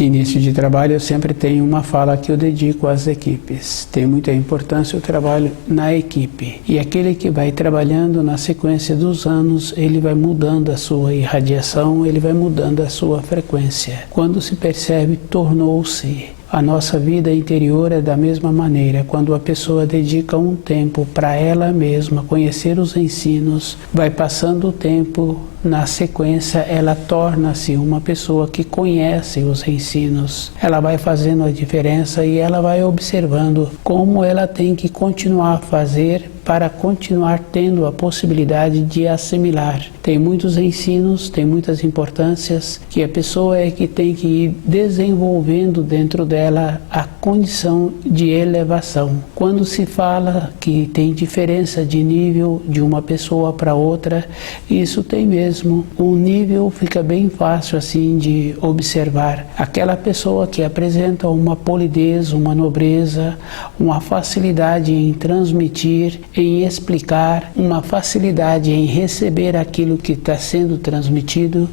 Nesse início de trabalho eu sempre tenho uma fala que eu dedico às equipes. Tem muita importância o trabalho na equipe. E aquele que vai trabalhando na sequência dos anos, ele vai mudando a sua irradiação, ele vai mudando a sua frequência. Quando se percebe, tornou-se. A nossa vida interior é da mesma maneira. Quando a pessoa dedica um tempo para ela mesma conhecer os ensinos, vai passando o tempo, na sequência ela torna-se uma pessoa que conhece os ensinos. Ela vai fazendo a diferença e ela vai observando como ela tem que continuar a fazer para continuar tendo a possibilidade de assimilar. Tem muitos ensinos, tem muitas importâncias que a pessoa é que tem que ir desenvolvendo dentro dela a condição de elevação. Quando se fala que tem diferença de nível de uma pessoa para outra, isso tem mesmo. Um nível fica bem fácil assim de observar. Aquela pessoa que apresenta uma polidez, uma nobreza, uma facilidade em transmitir, em explicar, uma facilidade em receber aquilo que está sendo transmitido,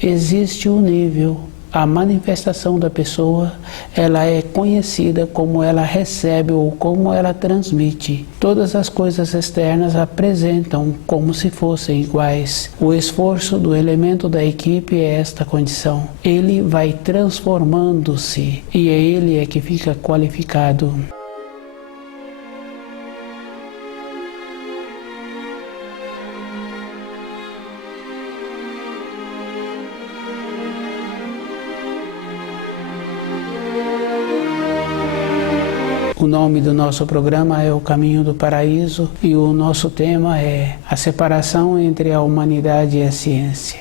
existe um nível. A manifestação da pessoa, ela é conhecida como ela recebe ou como ela transmite. Todas as coisas externas apresentam como se fossem iguais. O esforço do elemento da equipe é esta condição. Ele vai transformando-se e é ele que fica qualificado. O nome do nosso programa é O Caminho do Paraíso e o nosso tema é a separação entre a humanidade e a ciência.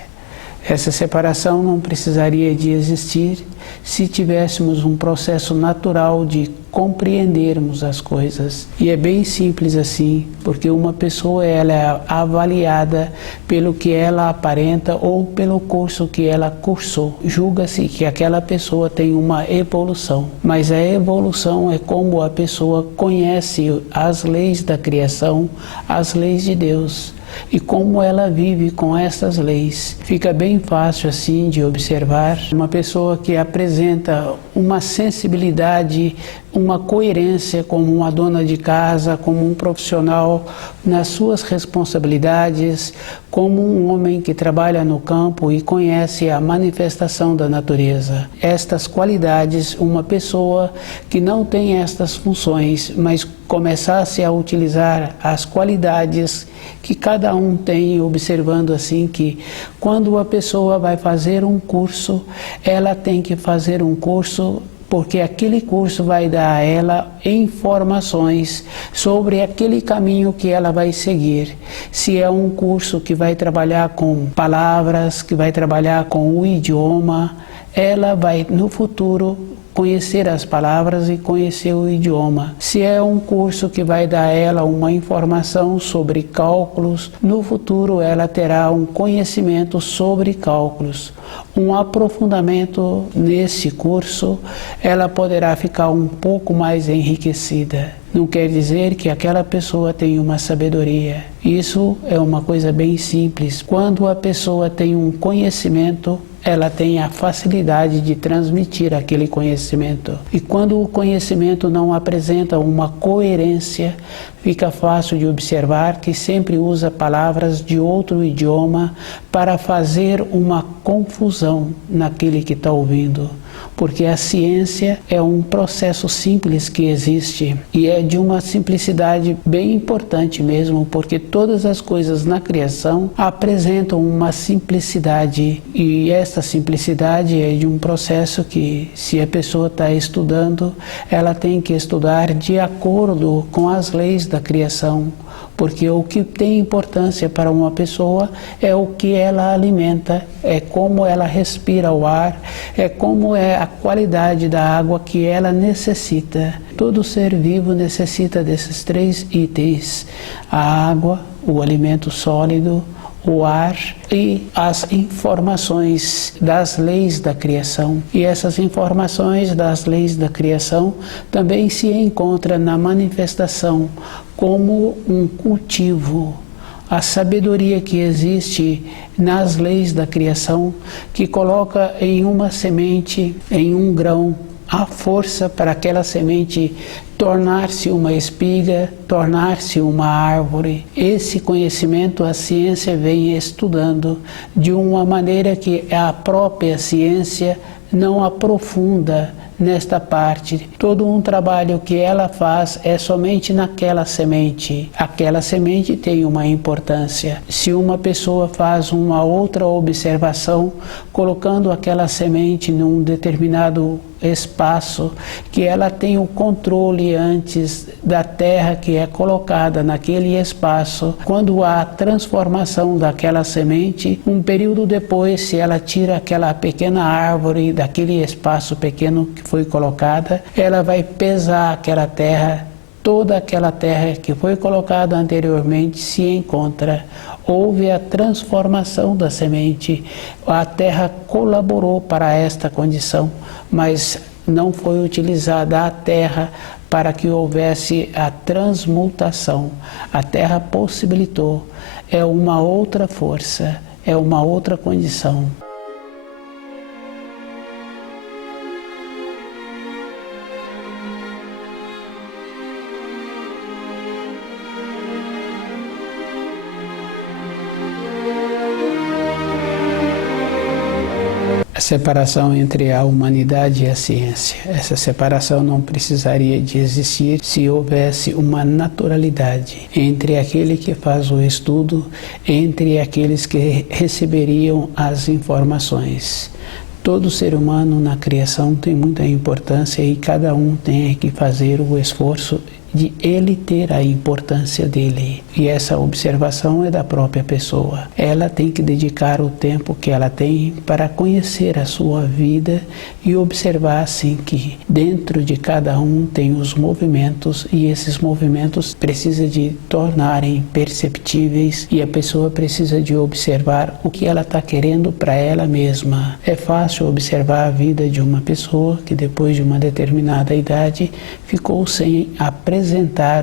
Essa separação não precisaria de existir se tivéssemos um processo natural de compreendermos as coisas. E é bem simples assim, porque uma pessoa ela é avaliada pelo que ela aparenta ou pelo curso que ela cursou. Julga-se que aquela pessoa tem uma evolução, mas a evolução é como a pessoa conhece as leis da criação, as leis de Deus. E como ela vive com essas leis. Fica bem fácil assim de observar uma pessoa que apresenta uma sensibilidade, uma coerência como uma dona de casa, como um profissional nas suas responsabilidades, como um homem que trabalha no campo e conhece a manifestação da natureza. Estas qualidades, uma pessoa que não tem estas funções, mas começasse a utilizar as qualidades que cada um tem, observando assim que quando a pessoa vai fazer um curso, ela tem que fazer um curso porque aquele curso vai dar a ela informações sobre aquele caminho que ela vai seguir. Se é um curso que vai trabalhar com palavras, que vai trabalhar com o idioma, ela vai no futuro conhecer as palavras e conhecer o idioma. Se é um curso que vai dar a ela uma informação sobre cálculos, no futuro ela terá um conhecimento sobre cálculos. Um aprofundamento nesse curso, ela poderá ficar um pouco mais enriquecida. Não quer dizer que aquela pessoa tem uma sabedoria. Isso é uma coisa bem simples. Quando a pessoa tem um conhecimento, ela tem a facilidade de transmitir aquele conhecimento. E quando o conhecimento não apresenta uma coerência, fica fácil de observar que sempre usa palavras de outro idioma para fazer uma confusão naquele que está ouvindo. Porque a ciência é um processo simples que existe e é de uma simplicidade bem importante mesmo, porque todas as coisas na criação apresentam uma simplicidade e essa simplicidade é de um processo que, se a pessoa está estudando, ela tem que estudar de acordo com as leis da criação. Porque o que tem importância para uma pessoa é o que ela alimenta, é como ela respira o ar, é como é a qualidade da água que ela necessita. Todo ser vivo necessita desses três itens: a água, o alimento sólido, o ar e as informações das leis da criação. E essas informações das leis da criação também se encontram na manifestação como um cultivo. a sabedoria que existe nas leis da criação, que coloca em uma semente, em um grão, a força para aquela semente tornar-se uma espiga, tornar-se uma árvore. Esse conhecimento a ciência vem estudando de uma maneira que a própria ciência não aprofunda nesta parte. Todo um trabalho que ela faz é somente naquela semente. Aquela semente tem uma importância. Se uma pessoa faz uma outra observação, colocando aquela semente num determinado espaço, que ela tem o controle antes da terra que é colocada naquele espaço, quando há transformação daquela semente, um período depois, se ela tira aquela pequena árvore daquele espaço pequeno que foi colocada, ela vai pesar aquela terra, toda aquela terra que foi colocada anteriormente se encontra. Houve a transformação da semente, a terra colaborou para esta condição, mas não foi utilizada a terra para que houvesse a transmutação. A terra possibilitou, é uma outra força, é uma outra condição. Separação entre a humanidade e a ciência. Essa separação não precisaria de existir se houvesse uma naturalidade entre aquele que faz o estudo, entre aqueles que receberiam as informações. Todo ser humano na criação tem muita importância e cada um tem que fazer o esforço de ele ter a importância dele. E essa observação é da própria pessoa. Ela tem que dedicar o tempo que ela tem para conhecer a sua vida e observar assim que dentro de cada um tem os movimentos e esses movimentos precisam de tornarem perceptíveis e a pessoa precisa de observar o que ela está querendo para ela mesma. É fácil observar a vida de uma pessoa que depois de uma determinada idade ficou sem apresentar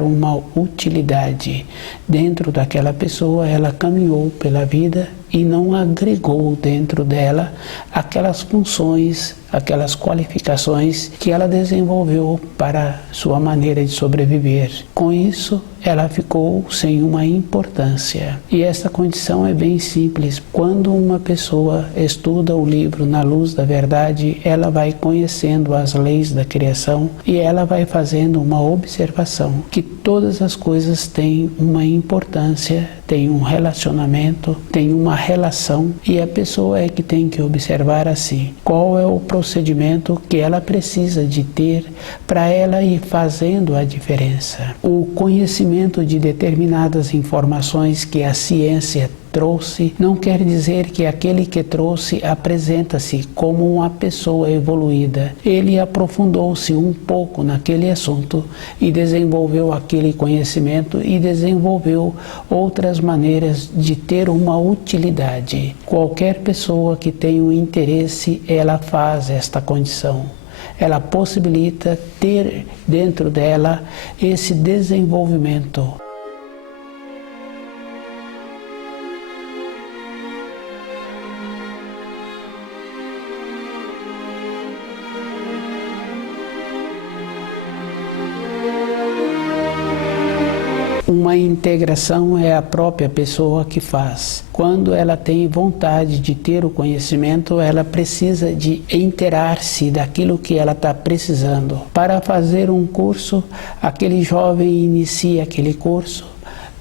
uma utilidade. Dentro daquela pessoa, ela caminhou pela vida e não agregou dentro dela aquelas funções, aquelas qualificações que ela desenvolveu para sua maneira de sobreviver. Com isso, ela ficou sem uma importância. E essa condição é bem simples. Quando uma pessoa estuda o livro Na Luz da Verdade, ela vai conhecendo as leis da criação e ela vai fazendo uma observação que todas as coisas têm uma importância, têm um relacionamento, têm uma relação e a pessoa é que tem que observar assim qual é o procedimento que ela precisa de ter para ela ir fazendo a diferença. O conhecimento de determinadas informações que a ciência trouxe não quer dizer que aquele que trouxe apresenta-se como uma pessoa evoluída. Ele aprofundou-se um pouco naquele assunto e desenvolveu aquele conhecimento e desenvolveu outras maneiras de ter uma utilidade. Qualquer pessoa que tenha um interesse, ela faz esta condição. Ela possibilita ter dentro dela esse desenvolvimento. Uma integração é a própria pessoa que faz. Quando ela tem vontade de ter o conhecimento, ela precisa de inteirar-se daquilo que ela está precisando. Para fazer um curso, aquele jovem inicia aquele curso.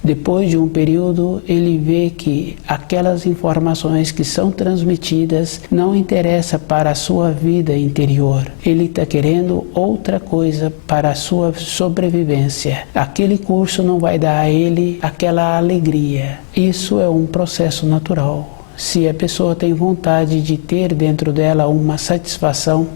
Depois de um período, ele vê que aquelas informações que são transmitidas não interessam para a sua vida interior. Ele está querendo outra coisa para a sua sobrevivência. Aquele curso não vai dar a ele aquela alegria. Isso é um processo natural. Se a pessoa tem vontade de ter dentro dela uma satisfação,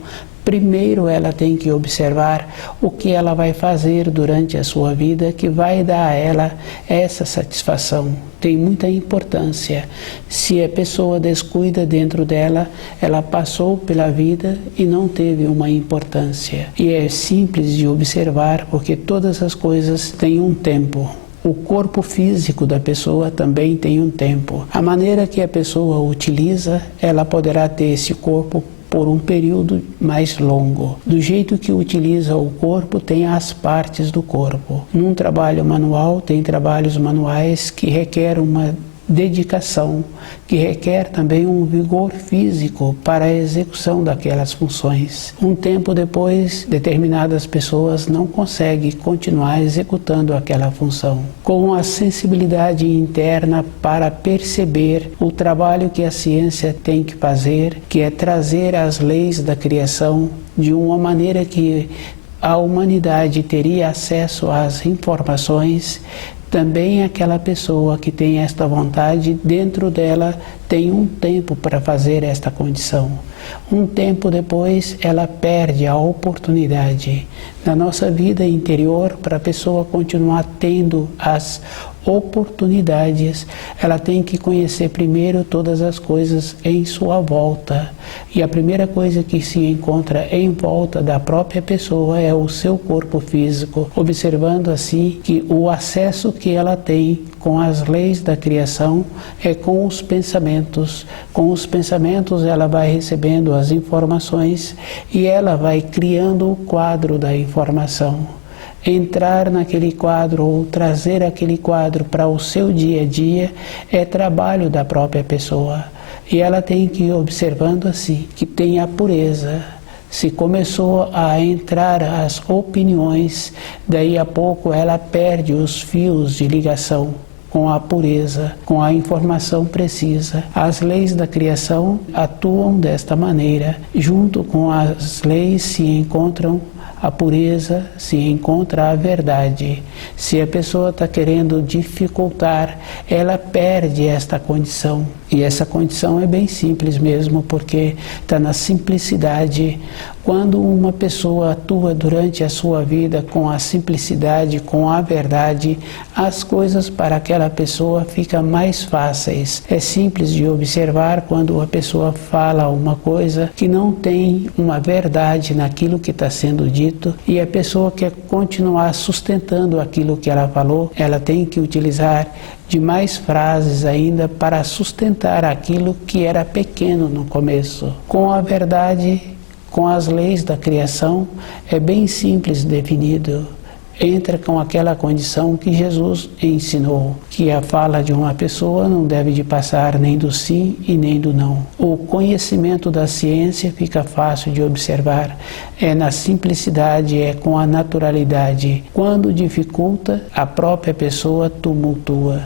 primeiro ela tem que observar o que ela vai fazer durante a sua vida que vai dar a ela essa satisfação. Tem muita importância. Se a pessoa descuida dentro dela, ela passou pela vida e não teve uma importância. E é simples de observar porque todas as coisas têm um tempo. O corpo físico da pessoa também tem um tempo. A maneira que a pessoa utiliza, ela poderá ter esse corpo por um período mais longo. Do jeito que utiliza o corpo, tem as partes do corpo. Num trabalho manual, tem trabalhos manuais que requerem uma dedicação, que requer também um vigor físico para a execução daquelas funções. Um tempo depois, determinadas pessoas não conseguem continuar executando aquela função. Com a sensibilidade interna para perceber o trabalho que a ciência tem que fazer, que é trazer as leis da criação de uma maneira que a humanidade teria acesso às informações. Também aquela pessoa que tem esta vontade, dentro dela tem um tempo para fazer esta condição. Um tempo depois, ela perde a oportunidade na nossa vida interior para a pessoa continuar tendo as oportunidades. Ela tem que conhecer primeiro todas as coisas em sua volta. E a primeira coisa que se encontra em volta da própria pessoa é o seu corpo físico, observando assim que o acesso que ela tem com as leis da criação é com os pensamentos. Com os pensamentos ela vai recebendo as informações e ela vai criando o quadro da informação. Entrar naquele quadro ou trazer aquele quadro para o seu dia a dia é trabalho da própria pessoa. E ela tem que ir observando assim, que tem a pureza. Se começou a entrar as opiniões, daí a pouco ela perde os fios de ligação com a pureza, com a informação precisa. As leis da criação atuam desta maneira. Junto com as leis se encontram a pureza, se encontra a verdade. Se a pessoa está querendo dificultar, ela perde esta condição. E essa condição é bem simples mesmo, porque está na simplicidade. Quando uma pessoa atua durante a sua vida com a simplicidade, com a verdade, as coisas para aquela pessoa ficam mais fáceis. É simples de observar quando a pessoa fala uma coisa que não tem uma verdade naquilo que está sendo dito e a pessoa quer continuar sustentando aquilo que ela falou, ela tem que utilizar de mais frases ainda para sustentar aquilo que era pequeno no começo. Com a verdade, com as leis da criação, é bem simples definido. Entra com aquela condição que Jesus ensinou, que a fala de uma pessoa não deve de passar nem do sim e nem do não. O conhecimento da ciência fica fácil de observar, é na simplicidade, é com a naturalidade. Quando dificulta, a própria pessoa tumultua.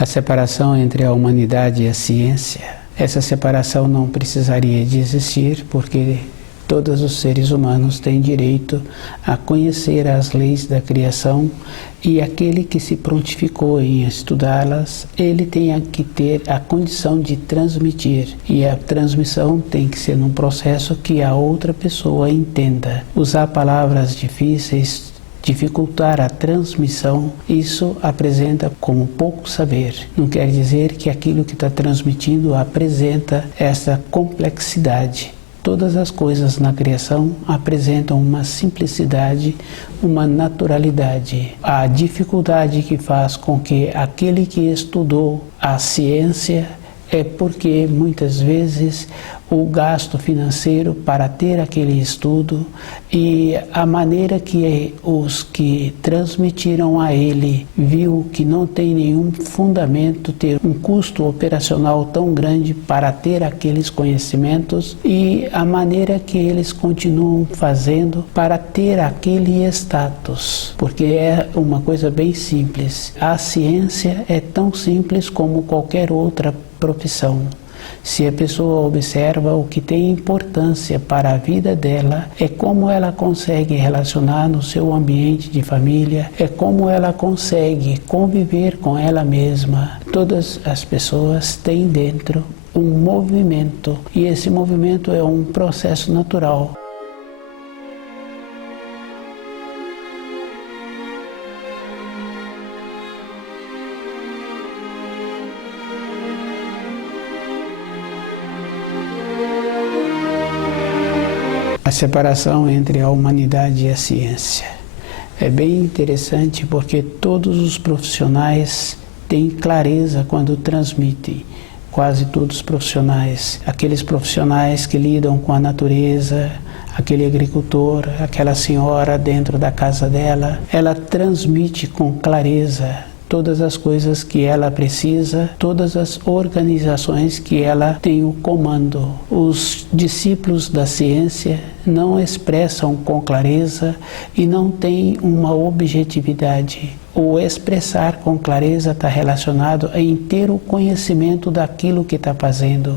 A separação entre a humanidade e a ciência, essa separação não precisaria de existir, porque todos os seres humanos têm direito a conhecer as leis da criação e aquele que se prontificou em estudá-las, ele tem que ter a condição de transmitir. E a transmissão tem que ser num processo que a outra pessoa entenda. Usar palavras difíceis, dificultar a transmissão, isso apresenta como pouco saber. Não quer dizer que aquilo que está transmitindo apresenta essa complexidade. Todas as coisas na criação apresentam uma simplicidade, uma naturalidade. A dificuldade que faz com que aquele que estudou a ciência é porque muitas vezes o gasto financeiro para ter aquele estudo e a maneira que os que transmitiram a ele viu que não tem nenhum fundamento ter um custo operacional tão grande para ter aqueles conhecimentos e a maneira que eles continuam fazendo para ter aquele status, porque é uma coisa bem simples. A ciência é tão simples como qualquer outra profissão. Se a pessoa observa, o que tem importância para a vida dela é como ela consegue relacionar no seu ambiente de família, é como ela consegue conviver com ela mesma. Todas as pessoas têm dentro um movimento e esse movimento é um processo natural. A separação entre a humanidade e a ciência. É bem interessante porque todos os profissionais têm clareza quando transmitem. Quase todos os profissionais. Aqueles profissionais que lidam com a natureza, aquele agricultor, aquela senhora dentro da casa dela, ela transmite com clareza todas as coisas que ela precisa, todas as organizações que ela tem o comando. Os discípulos da ciência não expressam com clareza e não têm uma objetividade. O expressar com clareza está relacionado em ter o conhecimento daquilo que está fazendo.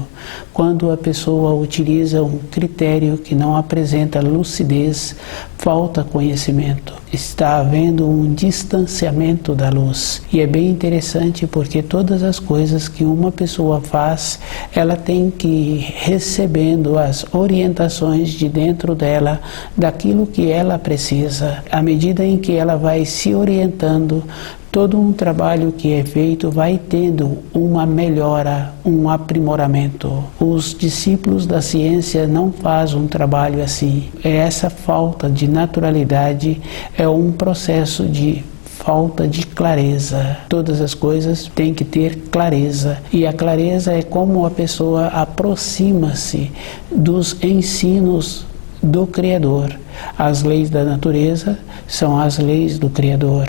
Quando a pessoa utiliza um critério que não apresenta lucidez, falta conhecimento. Está havendo um distanciamento da luz. E é bem interessante porque todas as coisas que uma pessoa faz, ela tem que ir recebendo as orientações de dentro dela, daquilo que ela precisa. À medida em que ela vai se orientando, todo um trabalho que é feito vai tendo uma melhora, um aprimoramento. Os discípulos da ciência não fazem um trabalho assim. Essa falta de naturalidade é um processo de falta de clareza. Todas as coisas têm que ter clareza. E a clareza é como a pessoa aproxima-se dos ensinos do Criador. As leis da natureza são as leis do Criador.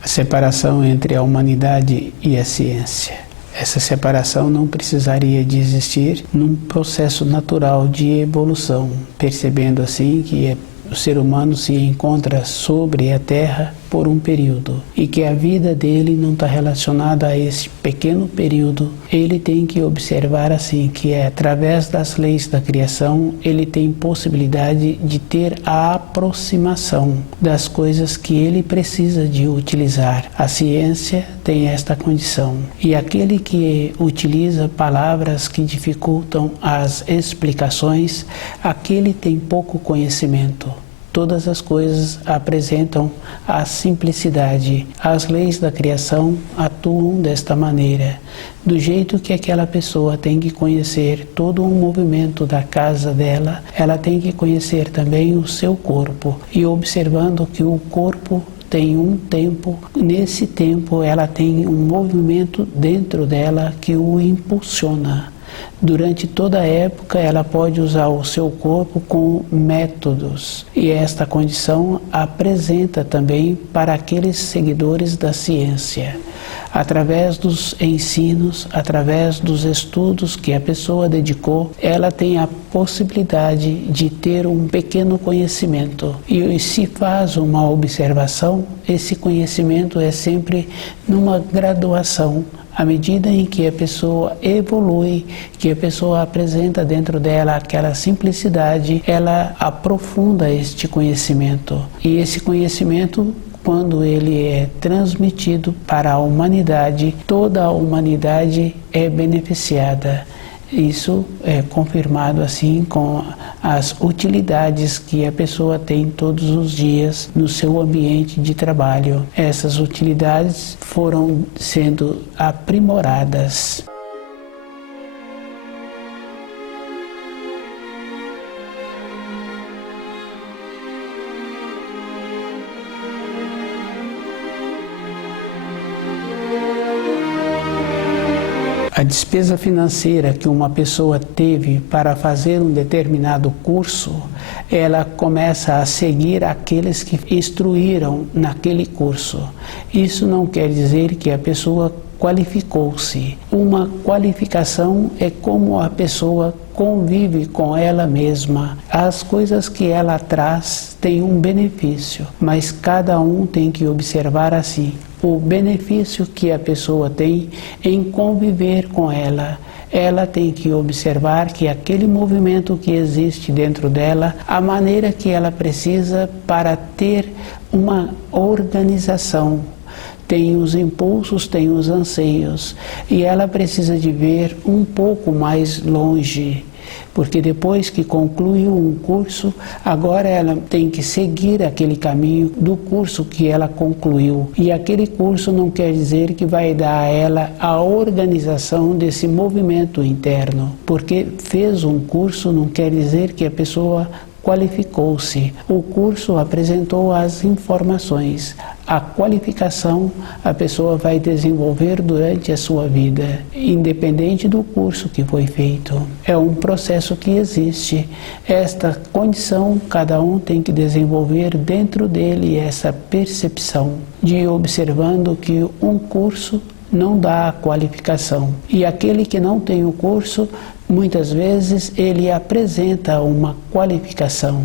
A separação entre a humanidade e a ciência. Essa separação não precisaria de existir num processo natural de evolução, percebendo assim que o ser humano se encontra sobre a Terra por um período e que a vida dele não está relacionada a esse pequeno período. Ele tem que observar assim que é através das leis da criação ele tem possibilidade de ter a aproximação das coisas que ele precisa de utilizar. A ciência tem esta condição e aquele que utiliza palavras que dificultam as explicações, aquele tem pouco conhecimento. Todas as coisas apresentam a simplicidade. As leis da criação atuam desta maneira. Do jeito que aquela pessoa tem que conhecer todo o movimento da casa dela, ela tem que conhecer também o seu corpo. E observando que o corpo tem um tempo, nesse tempo ela tem um movimento dentro dela que o impulsiona. Durante toda a época ela pode usar o seu corpo com métodos e esta condição apresenta também para aqueles seguidores da ciência. Através dos ensinos, através dos estudos que a pessoa dedicou, ela tem a possibilidade de ter um pequeno conhecimento. E se faz uma observação, esse conhecimento é sempre numa graduação. À medida em que a pessoa evolui, que a pessoa apresenta dentro dela aquela simplicidade, ela aprofunda este conhecimento. E esse conhecimento, quando ele é transmitido para a humanidade, toda a humanidade é beneficiada. Isso é confirmado assim com as utilidades que a pessoa tem todos os dias no seu ambiente de trabalho. Essas utilidades foram sendo aprimoradas. A despesa financeira que uma pessoa teve para fazer um determinado curso, ela começa a seguir aqueles que instruíram naquele curso. Isso não quer dizer que a pessoa qualificou-se. Uma qualificação é como a pessoa convive com ela mesma. As coisas que ela traz têm um benefício, mas cada um tem que observar assim o benefício que a pessoa tem em conviver com ela. Ela tem que observar que aquele movimento que existe dentro dela, a maneira que ela precisa para ter uma organização. Tem os impulsos, tem os anseios, e ela precisa de ver um pouco mais longe. porque depois que concluiu um curso, agora ela tem que seguir aquele caminho do curso que ela concluiu. E aquele curso não quer dizer que vai dar a ela a organização desse movimento interno, porque fez um curso não quer dizer que a pessoa qualificou-se. O curso apresentou as informações. A qualificação a pessoa vai desenvolver durante a sua vida, independente do curso que foi feito. É um processo que existe. Esta condição, cada um tem que desenvolver dentro dele essa percepção de observando que um curso não dá a qualificação. E aquele que não tem o curso, muitas vezes ele apresenta uma qualificação.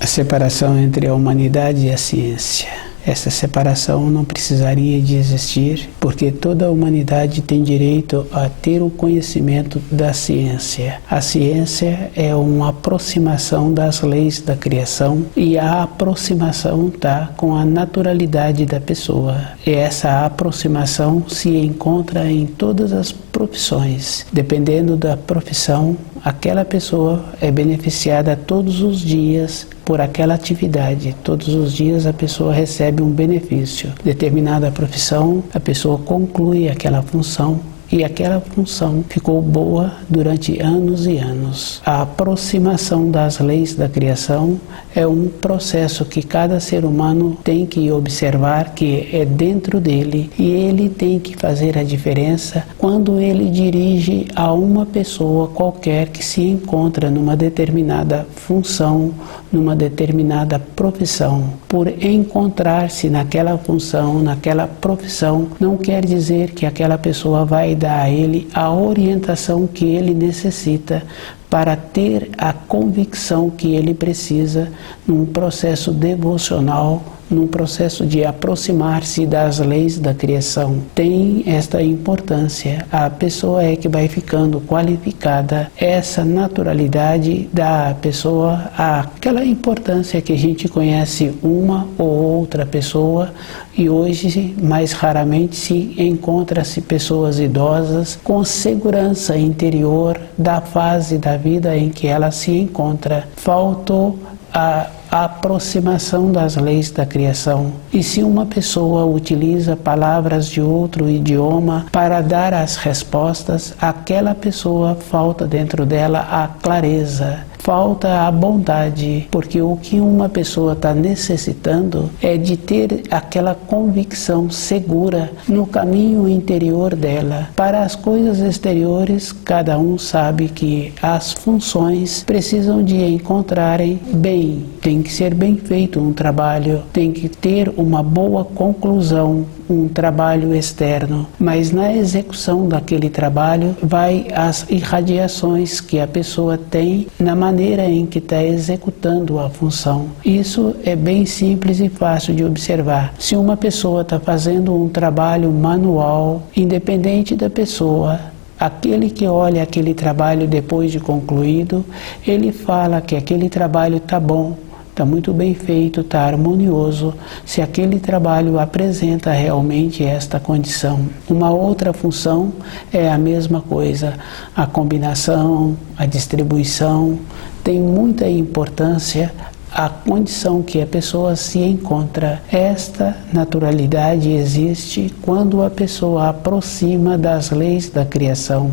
A separação entre a humanidade e a ciência. Essa separação não precisaria de existir, porque toda a humanidade tem direito a ter o conhecimento da ciência. A ciência é uma aproximação das leis da criação e a aproximação está com a naturalidade da pessoa. E essa aproximação se encontra em todas as profissões. Dependendo da profissão, aquela pessoa é beneficiada todos os dias por aquela atividade. Todos os dias a pessoa recebe um benefício. Determinada profissão, a pessoa conclui aquela função e aquela função ficou boa durante anos e anos. A aproximação das leis da criação é um processo que cada ser humano tem que observar que é dentro dele e ele tem que fazer a diferença quando ele dirige a uma pessoa qualquer que se encontra numa determinada função, numa determinada profissão. Por encontrar-se naquela função, naquela profissão, não quer dizer que aquela pessoa vai dar a ele a orientação que ele necessita para ter a convicção que ele precisa num processo devocional, num processo de aproximar-se das leis da criação. Tem esta importância. A pessoa é que vai ficando qualificada. Essa naturalidade dá à pessoa aquela importância que a gente conhece uma ou outra pessoa, e hoje, mais raramente, se encontra-se pessoas idosas com segurança interior da fase da vida em que ela se encontra. Faltou a aproximação das leis da criação. E se uma pessoa utiliza palavras de outro idioma para dar as respostas, aquela pessoa falta dentro dela a clareza. Falta a bondade, porque o que uma pessoa está necessitando é de ter aquela convicção segura no caminho interior dela. Para as coisas exteriores, cada um sabe que as funções precisam de encontrarem bem. Tem que ser bem feito um trabalho, tem que ter uma boa conclusão, um trabalho externo, mas na execução daquele trabalho vai as irradiações que a pessoa tem na maneira em que está executando a função. Isso é bem simples e fácil de observar. Se uma pessoa está fazendo um trabalho manual, independente da pessoa, aquele que olha aquele trabalho depois de concluído, ele fala que aquele trabalho está bom, está muito bem feito, está harmonioso, se aquele trabalho apresenta realmente esta condição. Uma outra função é a mesma coisa, a combinação, a distribuição, tem muita importância a condição que a pessoa se encontra. Esta naturalidade existe quando a pessoa aproxima das leis da criação.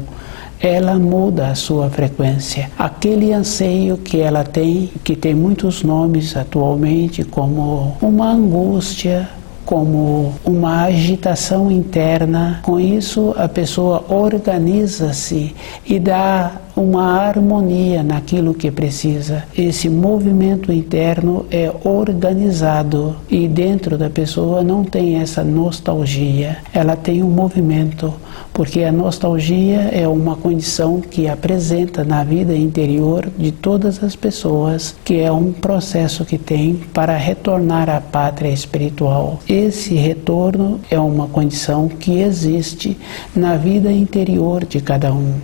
Ela muda a sua frequência. Aquele anseio que ela tem, que tem muitos nomes atualmente, como uma angústia, como uma agitação interna, com isso a pessoa organiza-se e dá uma harmonia naquilo que precisa. Esse movimento interno é organizado e dentro da pessoa não tem essa nostalgia, ela tem um movimento, porque a nostalgia é uma condição que apresenta na vida interior de todas as pessoas, que é um processo que tem para retornar à pátria espiritual. Esse retorno é uma condição que existe na vida interior de cada um.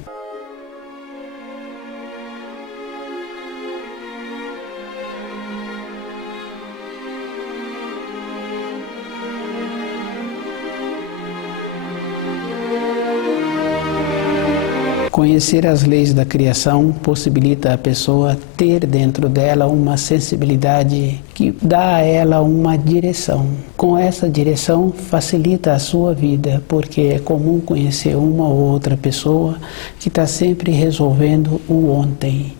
Conhecer as leis da criação possibilita a pessoa ter dentro dela uma sensibilidade que dá a ela uma direção. Com essa direção facilita a sua vida, porque é comum conhecer uma ou outra pessoa que está sempre resolvendo o ontem.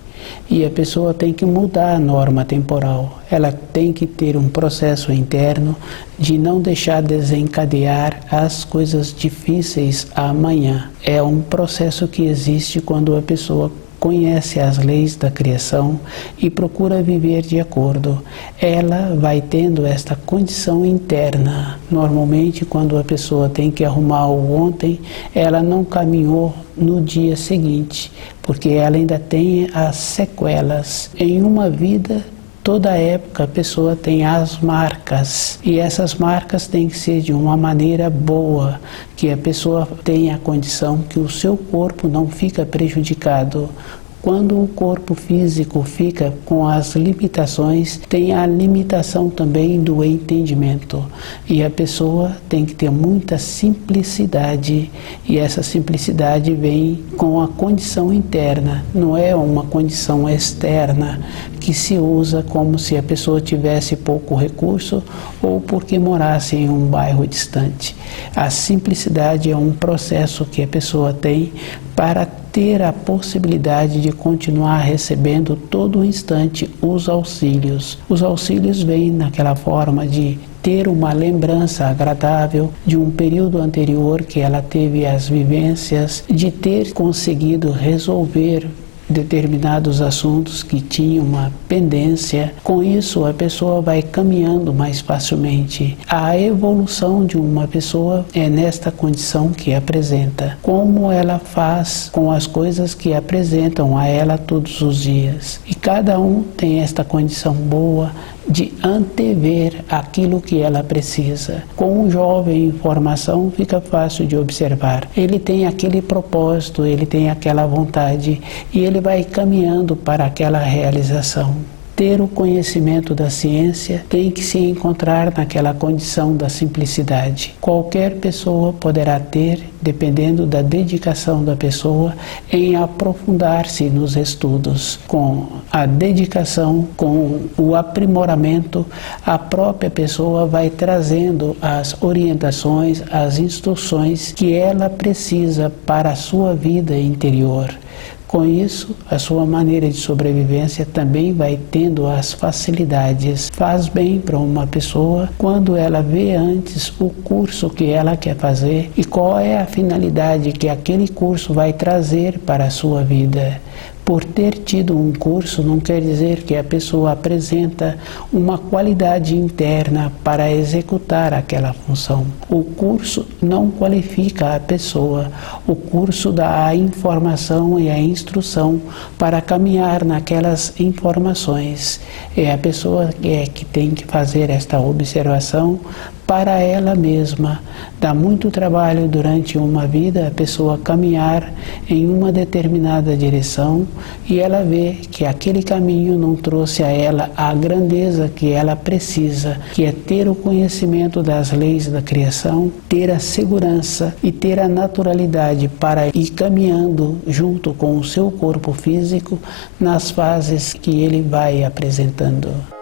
E a pessoa tem que mudar a norma temporal. Ela tem que ter um processo interno de não deixar desencadear as coisas difíceis amanhã. É um processo que existe quando a pessoa conhece as leis da criação e procura viver de acordo. Ela vai tendo esta condição interna. Normalmente, quando a pessoa tem que arrumar o ontem, ela não caminhou no dia seguinte, porque ela ainda tem as sequelas. Em uma vida, toda época a pessoa tem as marcas, e essas marcas têm que ser de uma maneira boa, que a pessoa tenha a condição que o seu corpo não fica prejudicado. Quando o corpo físico fica com as limitações, tem a limitação também do entendimento. E a pessoa tem que ter muita simplicidade, e essa simplicidade vem com a condição interna, não é uma condição externa que se usa como se a pessoa tivesse pouco recurso ou porque morasse em um bairro distante. A simplicidade é um processo que a pessoa tem para ter a possibilidade de continuar recebendo todo instante os auxílios. Os auxílios vêm naquela forma de ter uma lembrança agradável de um período anterior que ela teve as vivências, de ter conseguido resolver determinados assuntos que tinham uma pendência. Com isso, a pessoa vai caminhando mais facilmente. A evolução de uma pessoa é nesta condição que apresenta. Como ela faz com as coisas que apresentam a ela todos os dias. E cada um tem esta condição boa de antever aquilo que ela precisa. Com um jovem em formação fica fácil de observar. Ele tem aquele propósito, ele tem aquela vontade e ele vai caminhando para aquela realização. Ter o conhecimento da ciência tem que se encontrar naquela condição da simplicidade. Qualquer pessoa poderá ter, dependendo da dedicação da pessoa, em aprofundar-se nos estudos. Com a dedicação, com o aprimoramento, a própria pessoa vai trazendo as orientações, as instruções que ela precisa para a sua vida interior. Com isso, a sua maneira de sobrevivência também vai tendo as facilidades. Faz bem para uma pessoa quando ela vê antes o curso que ela quer fazer e qual é a finalidade que aquele curso vai trazer para a sua vida. Por ter tido um curso não quer dizer que a pessoa apresenta uma qualidade interna para executar aquela função. O curso não qualifica a pessoa. O curso dá a informação e a instrução para caminhar naquelas informações. É a pessoa que tem que fazer esta observação para ela mesma. Dá muito trabalho durante uma vida a pessoa caminhar em uma determinada direção e ela vê que aquele caminho não trouxe a ela a grandeza que ela precisa, que é ter o conhecimento das leis da criação, ter a segurança e ter a naturalidade para ir caminhando junto com o seu corpo físico nas fases que ele vai apresentando.